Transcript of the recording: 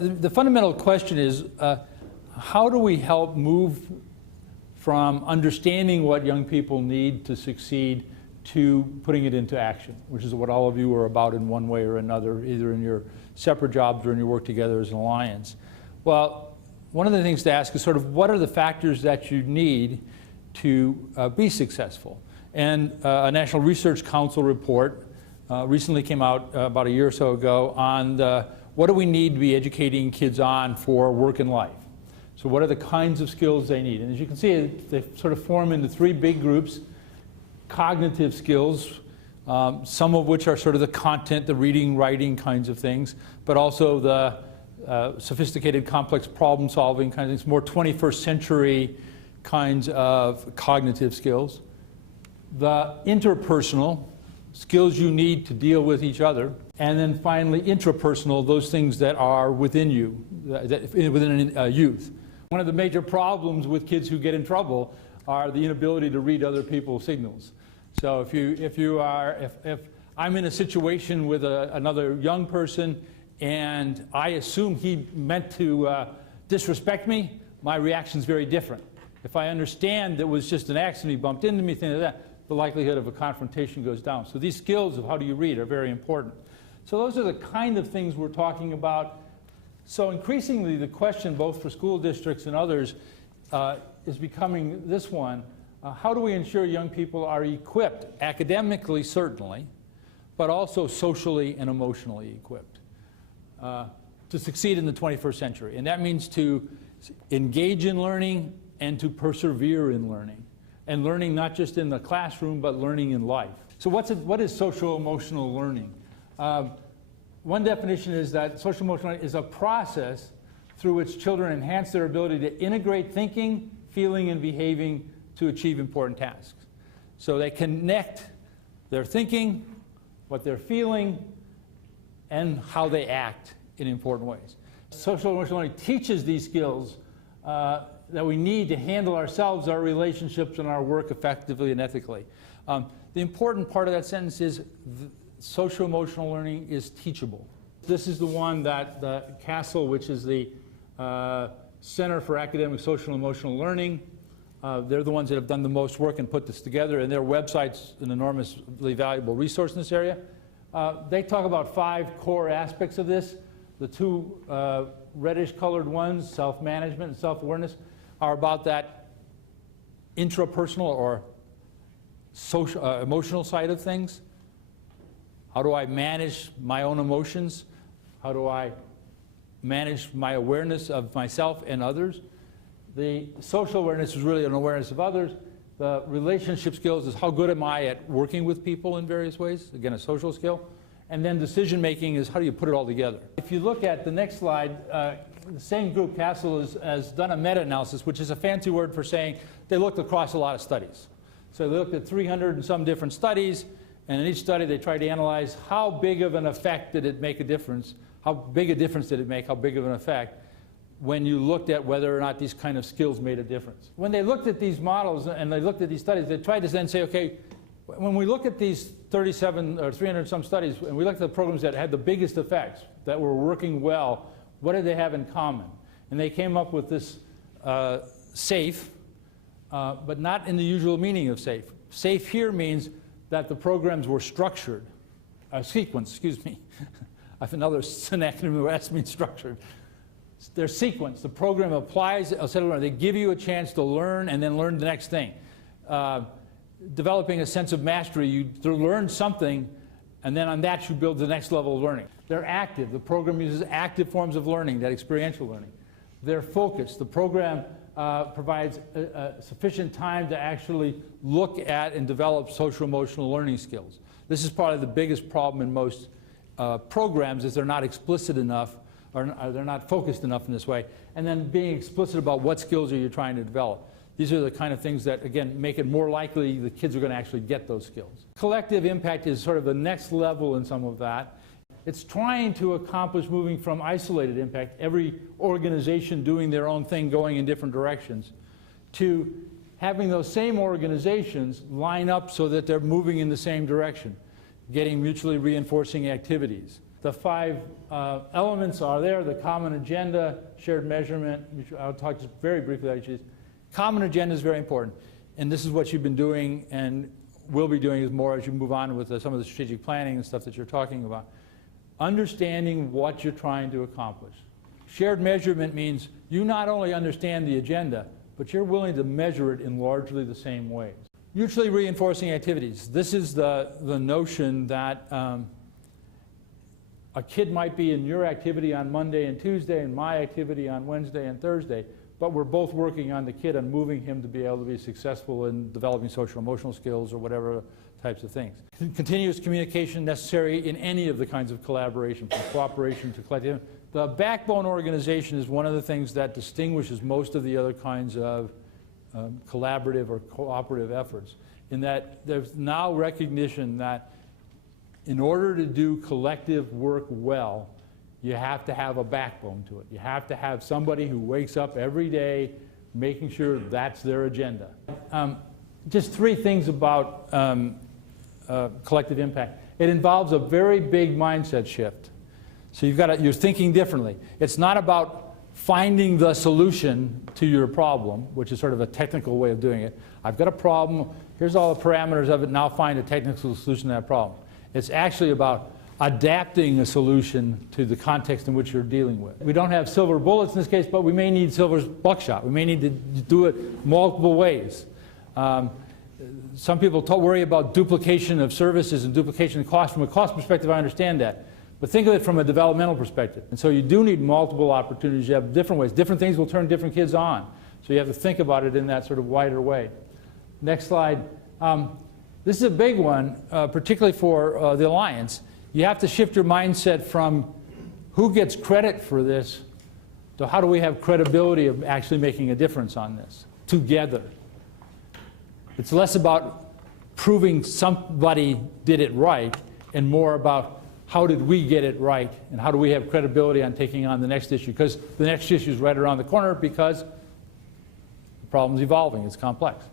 the fundamental question is, how do we help move from understanding what young people need to succeed to putting it into action, which is what all of you are about in one way or another, either in your separate jobs or in your work together as an alliance. Well, one of the things to ask is sort of what are the factors that you need to be successful? And a National Research Council report recently came out about a year or so ago on what do we need to be educating kids on for work and life. So what are the kinds of skills they need? And as you can see, they sort of form into three big groups. Cognitive skills, some of which are sort of the content, the reading, writing kinds of things, but also the sophisticated, complex problem-solving kinds of things, more 21st century kinds of cognitive skills. The interpersonal skills you need to deal with each other. And then finally, intrapersonal, those things that are within you, within youth. One of the major problems with kids who get in trouble are the inability to read other people's signals. So if I'm in a situation with another young person and I assume he meant to disrespect me, my reaction's very different. If I understand that it was just an accident, he bumped into me, things like that, the likelihood of a confrontation goes down. So these skills of how do you read are very important. So those are the kind of things we're talking about. So increasingly the question, both for school districts and others, is becoming this one. How do we ensure young people are equipped, academically certainly, but also socially and emotionally equipped to succeed in the 21st century? And that means to engage in learning and to persevere in learning. And learning not just in the classroom, but learning in life. So what is social-emotional learning? One definition is that social-emotional learning is a process through which children enhance their ability to integrate thinking, feeling, and behaving to achieve important tasks. So they connect their thinking, what they're feeling, and how they act in important ways. Social-emotional learning teaches these skills that we need to handle ourselves, our relationships, and our work effectively and ethically. The important part of that sentence is social-emotional learning is teachable. This is the one that the CASEL, which is the Center for Academic Social and Emotional Learning, they're the ones that have done the most work and put this together, and their website's an enormously valuable resource in this area. They talk about 5 core aspects of this. The 2 reddish-colored ones, self-management and self-awareness, are about that intrapersonal or social, emotional side of things. How do I manage my own emotions? How do I manage my awareness of myself and others? The social awareness is really an awareness of others. The relationship skills is how good am I at working with people in various ways, again, a social skill. And then decision making is how do you put it all together. If you look at the next slide, the same group, CASEL, has done a meta-analysis, which is a fancy word for saying they looked across a lot of studies. So they looked at 300 and some different studies, and in each study they tried to analyze how big of an effect did it make a difference, how big a difference did it make, how big of an effect, when you looked at whether or not these kind of skills made a difference. When they looked at these models and they looked at these studies, they tried to then say, okay, when we look at these 37 or 300 some studies, and we looked at the programs that had the biggest effects, that were working well, what did they have in common? And they came up with this SAFE, but not in the usual meaning of SAFE. SAFE here means that the programs were structured, sequenced, excuse me. I have another acronym where S means structured. They're sequenced. The program applies a set of learning. They give you a chance to learn and then learn the next thing. Developing a sense of mastery, you learn something, and then on that you build the next level of learning. They're active. The program uses active forms of learning, that experiential learning. They're focused. The program provides sufficient time to actually look at and develop social-emotional learning skills. This is probably the biggest problem in most programs, is they're not explicit enough, or they're not focused enough in this way, and then being explicit about what skills are you trying to develop. These are the kind of things that, again, make it more likely the kids are going to actually get those skills. Collective impact is sort of the next level in some of that. It's trying to accomplish moving from isolated impact, every organization doing their own thing, going in different directions, to having those same organizations line up so that they're moving in the same direction, getting mutually reinforcing activities. The 5 elements are there: the common agenda, shared measurement, which I'll talk just very briefly about each of these. Common agenda is very important, and this is what you've been doing and will be doing is more as you move on with some of the strategic planning and stuff that you're talking about. Understanding what you're trying to accomplish. Shared measurement means you not only understand the agenda, but you're willing to measure it in largely the same ways. Mutually reinforcing activities. This is the notion that a kid might be in your activity on Monday and Tuesday and my activity on Wednesday and Thursday, but we're both working on the kid and moving him to be able to be successful in developing social emotional skills or whatever types of things. Continuous communication necessary in any of the kinds of collaboration, from cooperation to collective. The backbone organization is one of the things that distinguishes most of the other kinds of collaborative or cooperative efforts, in that there's now recognition that in order to do collective work well, you have to have a backbone to it. You have to have somebody who wakes up every day making sure that's their agenda. Just 3 things about collective impact. It involves a very big mindset shift. So you're thinking differently. It's not about finding the solution to your problem, which is sort of a technical way of doing it. I've got a problem, here's all the parameters of it, now find a technical solution to that problem. It's actually about adapting a solution to the context in which you're dealing with. We don't have silver bullets in this case, but we may need silver buckshot. We may need to do it multiple ways. Some people worry about duplication of services and duplication of cost. From a cost perspective, I understand that. But think of it from a developmental perspective. And so you do need multiple opportunities. You have different ways. Different things will turn different kids on. So you have to think about it in that sort of wider way. Next slide. This is a big one, particularly for the Alliance. You have to shift your mindset from who gets credit for this to how do we have credibility of actually making a difference on this together. It's less about proving somebody did it right and more about how did we get it right and how do we have credibility on taking on the next issue, because the next issue is right around the corner because the problem's evolving, it's complex.